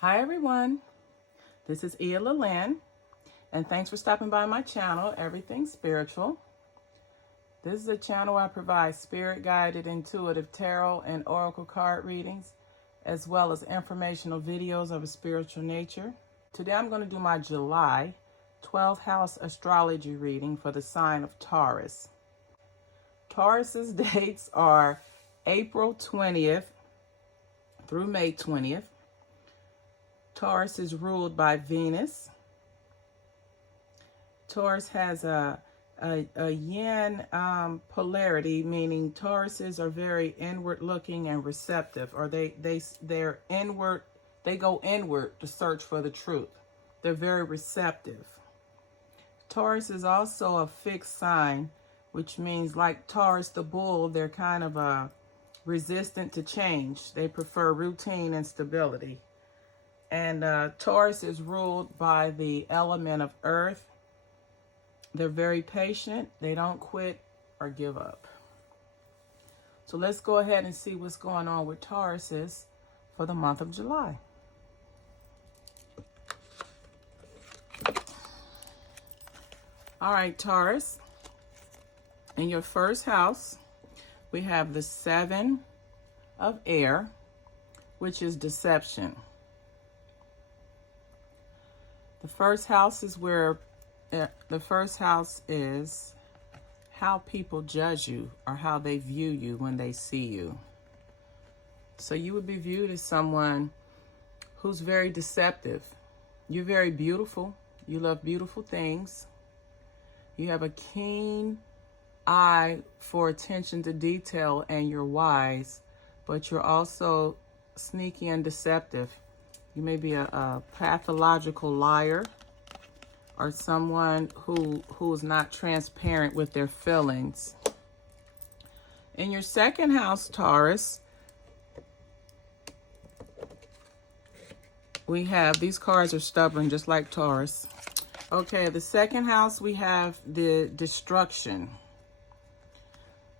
Hi everyone, this is Lynn, and thanks for stopping by my channel, Everything Spiritual. This is a channel where I provide spirit-guided, intuitive tarot and oracle card readings, as well as informational videos of a spiritual nature. Today I'm going to do my July 12th house astrology reading for the sign of Taurus. Taurus's dates are April 20th through May 20th. Taurus is ruled by Venus. Taurus has a yin polarity, meaning Tauruses are very inward looking and receptive, or they're inward, they go inward to search for the truth. They're very receptive. Taurus is also a fixed sign, which means like Taurus the bull, they're kind of resistant to change. They prefer routine and stability. And Taurus is ruled by the element of earth. They're very patient. They don't quit or give up. So let's go ahead and see what's going on with Tauruses for the month of July. All right, Taurus. In your first house, we have the 7 of air, which is deception. The first house is how people judge you or how they view you when they see you. So you would be viewed as someone who's very deceptive. You're very beautiful. You love beautiful things. You have a keen eye for attention to detail, and you're wise, but you're also sneaky and deceptive. You may be a pathological liar, or someone who is not transparent with their feelings. In your second house, Taurus, we have, these cards are stubborn just like Taurus. Okay, the second house, we have the destruction.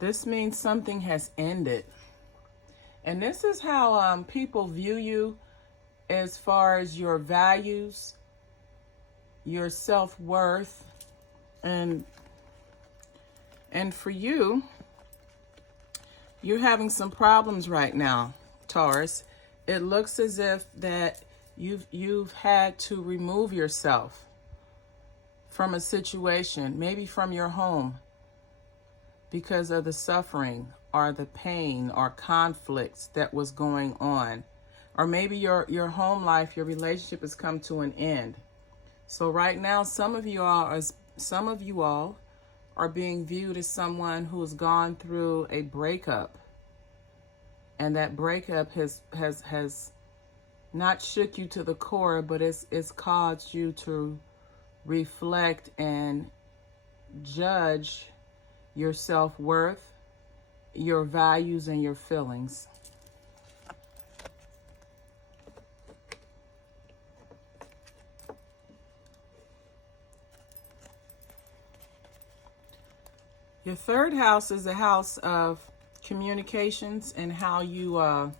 This means something has ended. And this is how people view you as far as your values, your self-worth, and for you, you're having some problems right now, Taurus. It looks as if that you've had to remove yourself from a situation, maybe from your home, because of the suffering or the pain or conflicts that was going on. Or maybe your home life, your relationship has come to an end. So right now, some of you all are being viewed as someone who has gone through a breakup, and that breakup has not shook you to the core, but it's caused you to reflect and judge your self-worth, your values, and your feelings. Your third house is a house of communications and how you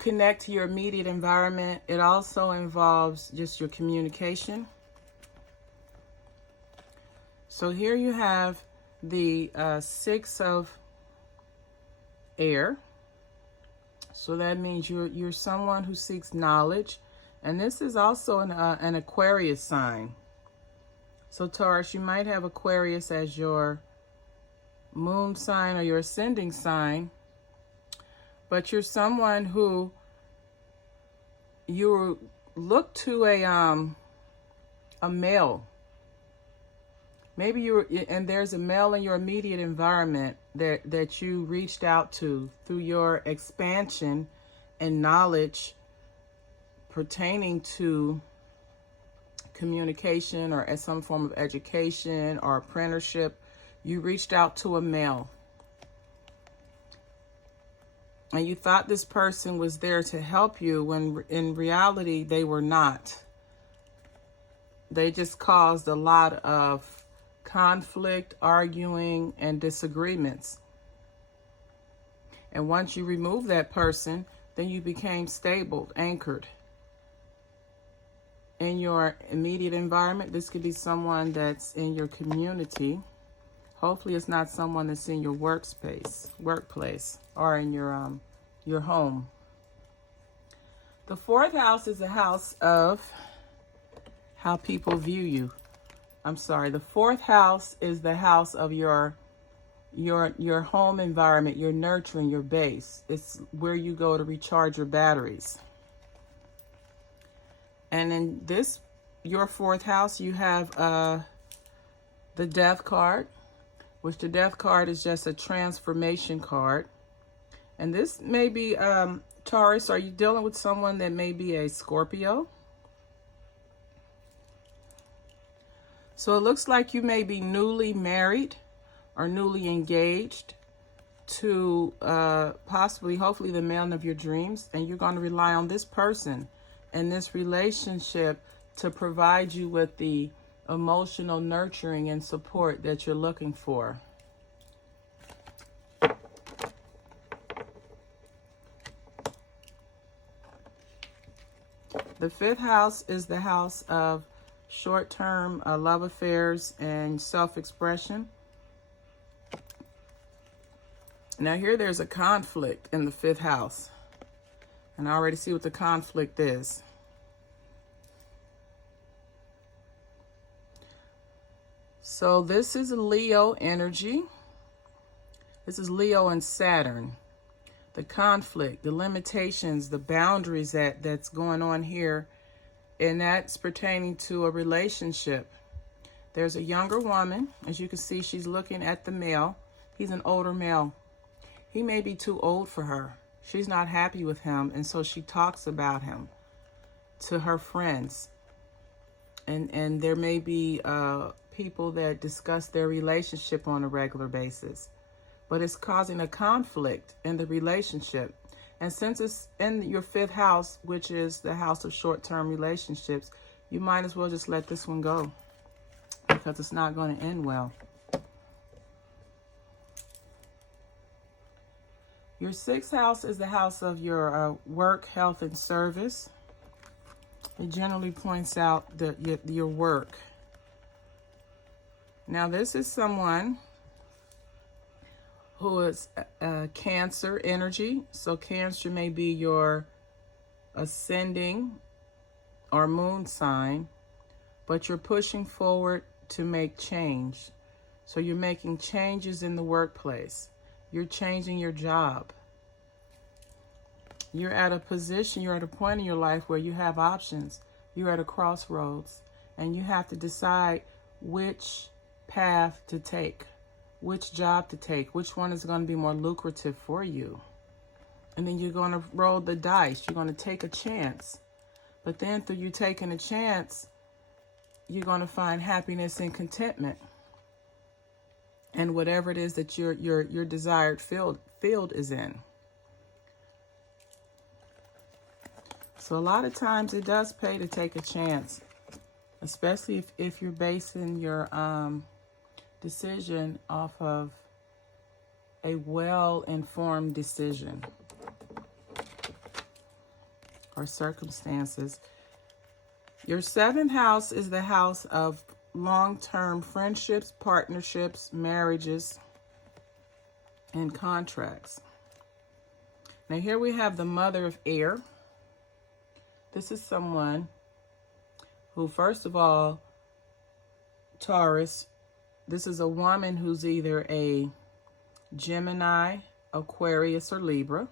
connect to your immediate environment. It also involves just your communication. So here you have the 6 of air. So that means you're someone who seeks knowledge, and this is also an Aquarius sign. So Taurus, you might have Aquarius as your moon sign or your ascending sign, but you're someone who you look to a male. Maybe there's a male in your immediate environment that you reached out to through your expansion and knowledge pertaining to communication or as some form of education or apprenticeship. You reached out to a male, and you thought this person was there to help you, when in reality they were not. They just caused a lot of conflict, arguing, and disagreements. And once you remove that person, then you became stable, anchored in your immediate environment. This could be someone that's in your community. Hopefully it's not someone that's in your workplace, or in your home. The fourth house is the house of how people view you. I'm sorry. The fourth house is the house of your home environment, your nurturing, your base. It's where you go to recharge your batteries. And in this, your fourth house, you have the Death card, which the Death card is just a transformation card. And this may be, Taurus, are you dealing with someone that may be a Scorpio? So it looks like you may be newly married or newly engaged to possibly, hopefully, the man of your dreams. And you're going to rely on this person and this relationship to provide you with the emotional nurturing and support that you're looking for. The fifth house is the house of short-term love affairs and self-expression. Now here there's a conflict in the fifth house. And I already see what the conflict is. So this is Leo energy. This is Leo and Saturn. The conflict, the limitations, the boundaries that's going on here. And that's pertaining to a relationship. There's a younger woman. As you can see, she's looking at the male. He's an older male. He may be too old for her. She's not happy with him, and so she talks about him to her friends. And there may be people that discuss their relationship on a regular basis. But it's causing a conflict in the relationship. And since it's in your fifth house, which is the house of short-term relationships, you might as well just let this one go, because it's not going to end well. Your sixth house is the house of your work, health, and service. It generally points out your work. Now, this is someone who is Cancer energy. So Cancer may be your ascending or moon sign, but you're pushing forward to make change. So you're making changes in the workplace. You're changing your job. You're at a position, you're at a point in your life where you have options. You're at a crossroads, and you have to decide which path to take, which job to take, which one is going to be more lucrative for you. And then you're going to roll the dice. You're going to take a chance. But then through you taking a chance, you're going to find happiness and contentment. And whatever it is that your desired field is in. So a lot of times it does pay to take a chance, especially if you're basing your decision off of a well-informed decision or circumstances. Your seventh house is the house of long-term friendships, partnerships, marriages, and contracts. Now here we have the mother of air. This is someone who, first of all, Taurus, this is a woman who's either a Gemini, Aquarius, or Libra.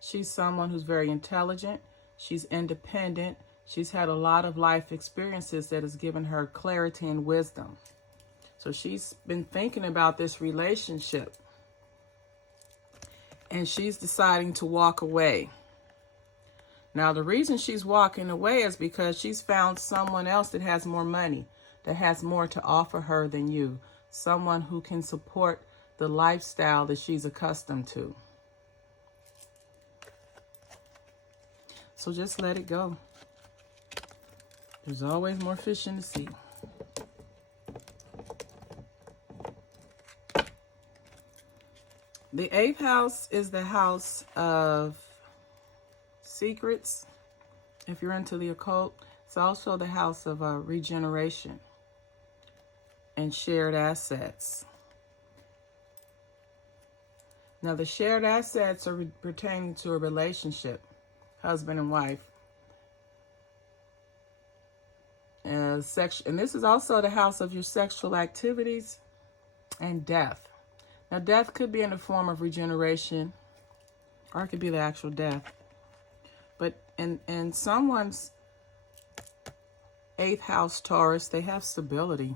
She's someone who's very intelligent. She's independent. She's had a lot of life experiences that has given her clarity and wisdom. So she's been thinking about this relationship. And she's deciding to walk away. Now, the reason she's walking away is because she's found someone else that has more money, that has more to offer her than you. Someone who can support the lifestyle that she's accustomed to. So just let it go. There's always more fish in the sea. The eighth house is the house of secrets. If you're into the occult, it's also the house of regeneration and shared assets. Now, the shared assets are pertaining to a relationship, husband and wife. And this is also the house of your sexual activities and death. Now, death could be in the form of regeneration, or it could be the actual death. But in someone's 8th house, Taurus, they have stability.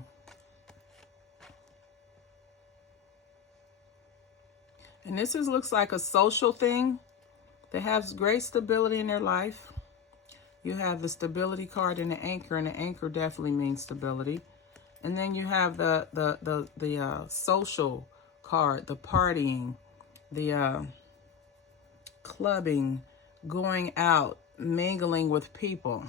And this looks like a social thing. They have great stability in their life. You have the stability card and the anchor definitely means stability. And then you have the social card, the partying, the clubbing, going out, mingling with people.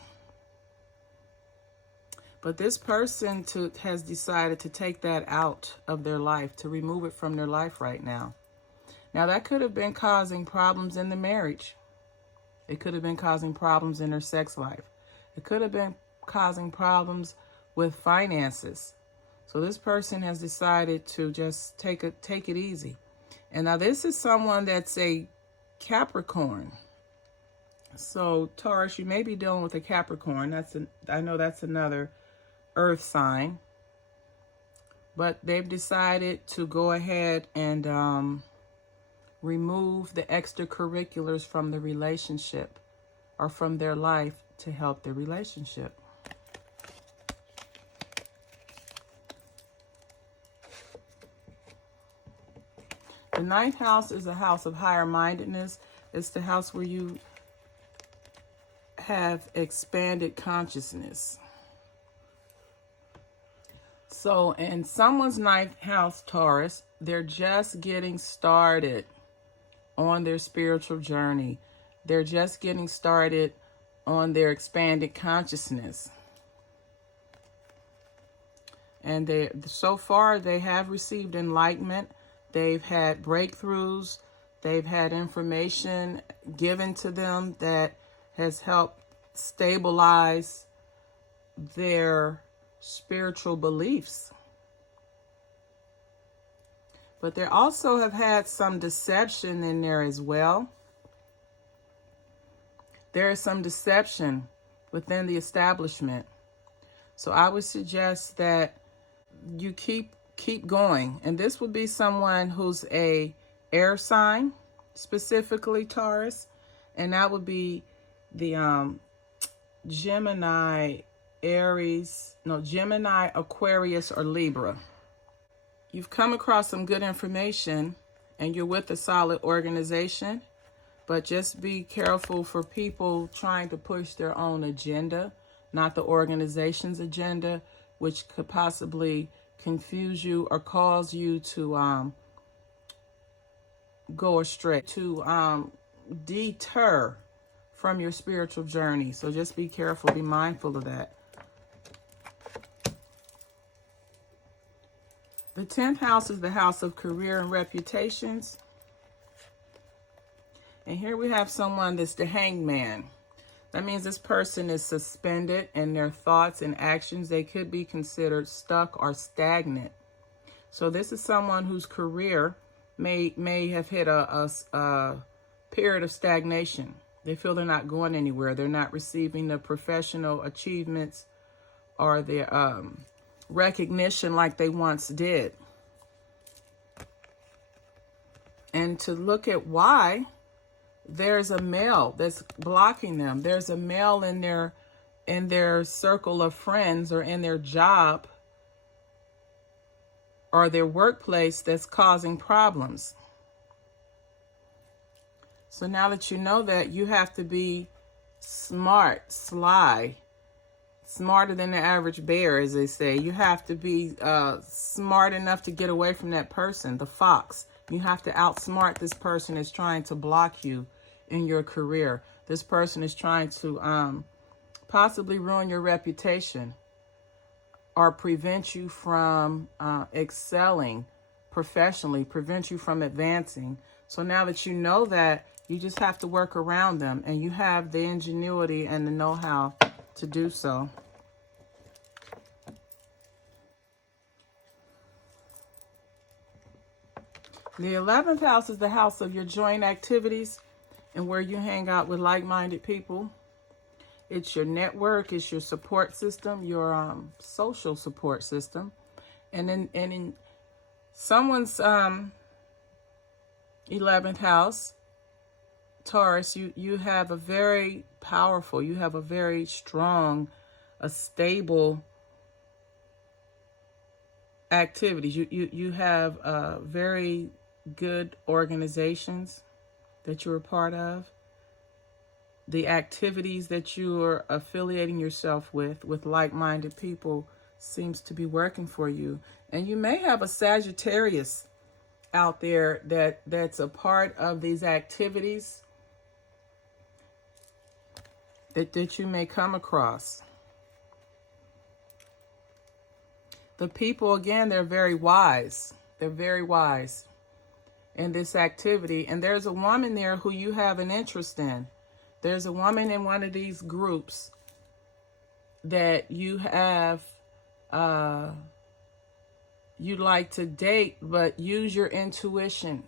But this person has decided to take that out of their life, to remove it from their life right now. Now, that could have been causing problems in the marriage. It could have been causing problems in their sex life. It could have been causing problems with finances. So this person has decided to just take it easy. And now this is someone that's a Capricorn. So Taurus, you may be dealing with a Capricorn. I know that's another earth sign. But they've decided to go ahead and remove the extracurriculars from the relationship or from their life to help their relationship. The 9th house is a house of higher mindedness. It's the house where you have expanded consciousness. So in someone's 9th house, Taurus, they're just getting started on their spiritual journey. They're just getting started on their expanded consciousness. And so far they have received enlightenment. They've had breakthroughs. They've had information given to them that has helped stabilize their spiritual beliefs. But they also have had some deception in there as well. There is some deception within the establishment. So I would suggest that you keep going. And this would be someone who's a air sign, specifically Taurus. And that would be the Gemini, Aquarius, or Libra. You've come across some good information and you're with a solid organization, but just be careful for people trying to push their own agenda, not the organization's agenda, which could possibly confuse you or cause you to go astray, to deter from your spiritual journey. So just be careful, be mindful of that. The 10th house is the house of career and reputations. And here we have someone that's the hangman. That means this person is suspended in their thoughts and actions. They could be considered stuck or stagnant. So this is someone whose career may have hit a period of stagnation. They feel they're not going anywhere. They're not receiving the professional achievements or the recognition like they once did. And to look at why, there's a male that's blocking them. There's a male in their circle of friends or in their job or their workplace that's causing problems. So now that you know that, you have to be smart, sly, smarter than the average bear, as they say. You have to be smart enough to get away from that person, the fox. You have to outsmart this person that's trying to block you in your career. This person is trying to possibly ruin your reputation or prevent you from excelling professionally, prevent you from advancing. So now that you know that, You just have to work around them, and you have the ingenuity and the know-how to do so. The 11th house is the house of your joint activities and where you hang out with like-minded people. It's your network, it's your support system, your social support system. And in someone's 11th house, Taurus, you have a very powerful, you have a very strong, a stable activities. You have very good organizations that you're a part of. The activities that you are affiliating yourself with like-minded people, seems to be working for you. And you may have a Sagittarius out there that's a part of these activities that you may come across. The people, again, they're very wise. They're very wise in this activity. And there's a woman there who you have an interest in. There's a woman in one of these groups that you have, you'd like to date, but use your intuition.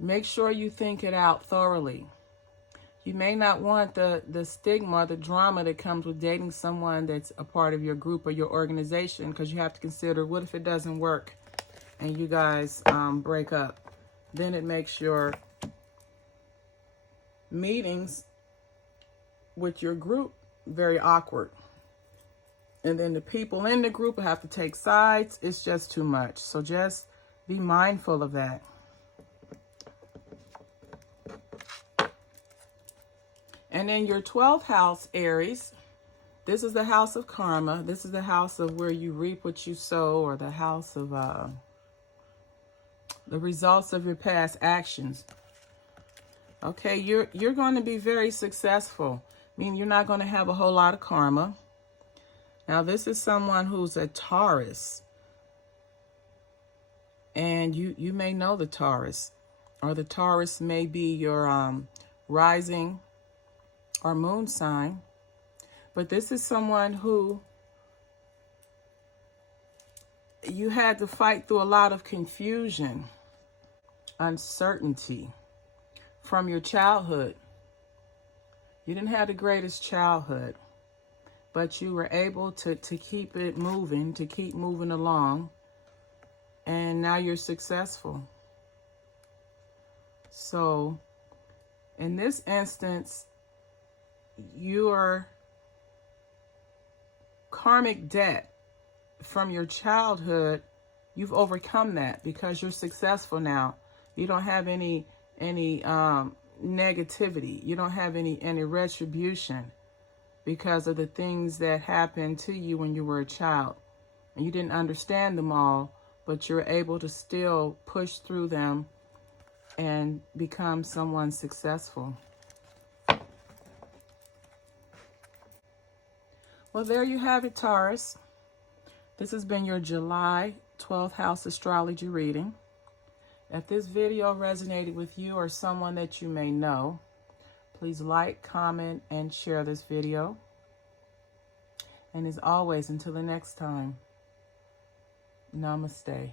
Make sure you think it out thoroughly. You may not want the stigma, the drama that comes with dating someone that's a part of your group or your organization, because you have to consider, what if it doesn't work and you guys break up? Then it makes your meetings with your group very awkward. And then the people in the group have to take sides. It's just too much. So just be mindful of that. And then your 12th house, Aries, this is the house of karma. This is the house of where you reap what you sow, or the house of the results of your past actions. Okay, you're going to be very successful. I mean, you're not going to have a whole lot of karma. Now, this is someone who's a Taurus. And you may know the Taurus. Or the Taurus may be your rising or moon sign. But this is someone who you had to fight through a lot of confusion, uncertainty from your childhood. You didn't have the greatest childhood, but you were able to keep it moving, to keep moving along, and now you're successful. So in this instance, your karmic debt from your childhood, you've overcome that because you're successful now. You don't have any negativity. You don't have any retribution because of the things that happened to you when you were a child. And you didn't understand them all, but you're able to still push through them and become someone successful. Well, there you have it, Taurus. This has been your July 12th house astrology reading. If this video resonated with you or someone that you may know, please like, comment, and share this video. And as always, until the next time, namaste.